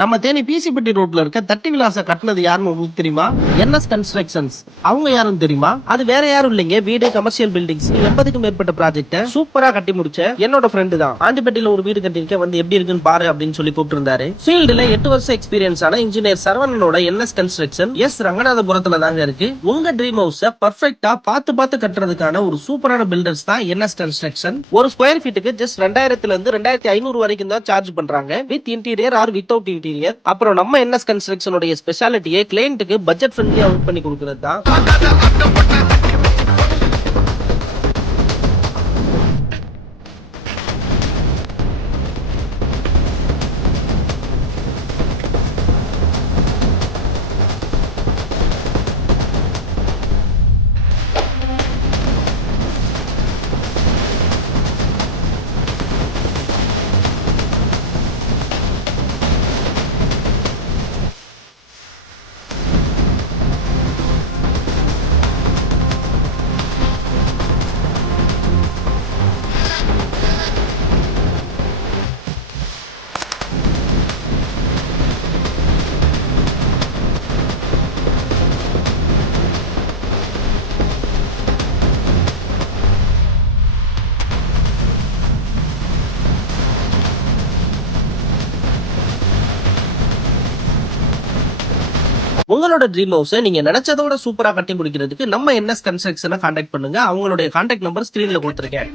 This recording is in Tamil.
நம்ம தேனி பிசிபட்டி ரோட்ல இருக்க தட்டி விலாச கட்டினது யாருன்னு உங்களுக்கு தெரியுமா? NS constructions. அவங்க யாருன்னு தெரியுமா? அது வேற யாரும் இல்லைங்க, வீடு கமர்ஷியல் பில்டிங்ஸ் 80க்கும் மேற்பட்ட ப்ராஜெக்ட சூப்பரா கட்டி முடிச்ச என்னோட ஃப்ரெண்டு தான். ஆண்டிப்பட்டியில ஒரு வீடு கட்டிருக்க, வந்து எப்படி இருக்குன்னு பாரு அப்படின்னு சொல்லி கூப்பிட்டு இருந்தாரு. ஃபீல்டுல 8 வருஷம் எக்ஸ்பீரியன்ஸ் ஆன இன்ஜினியர் சரவணனோட என்எஸ் கன்ஸ்ட்ரக்ஷன் ரங்கநாதபுரத்துல தாங்க இருக்கு. உங்க ட்ரீம் ஹவுஸ பர்ஃபெக்ட்டா பார்த்து கட்டுறதுக்கான ஒரு சூப்பரான பில்டர்ஸ் தான் என்எஸ் கன்ஸ்ட்ரக்ஷன். ஒரு ஸ்கொயர் ஃபீட்டுக்கு ஜஸ்ட் 2000 இருந்து 2500 வரைக்கும் தான் சார்ஜ் பண்றாங்க, with interior or without interior. அப்புறம் நம்ம என்எஸ் கன்ஸ்ட்ரக்ஷனுடைய ஸ்பெஷாலிட்டியே கிளையண்ட்டுக்கு பட்ஜெட் ஃப்ரெண்ட்லியா ஒர்க் பண்ணி கொடுக்கிறது தான். உங்களோட ட்ரீம் ஹவுஸை நீங்க நினைச்சதோட சூப்பரா கட்டி முடிக்கிறதுக்கு நம்ம என்எஸ் கன்ஸ்ட்ரக்ஷனை கான்டாக்ட் பண்ணுங்க. அவங்களுடைய கான்டாக்ட் நம்பர் ஸ்கிரீன்ல கொடுத்துருக்கேன்.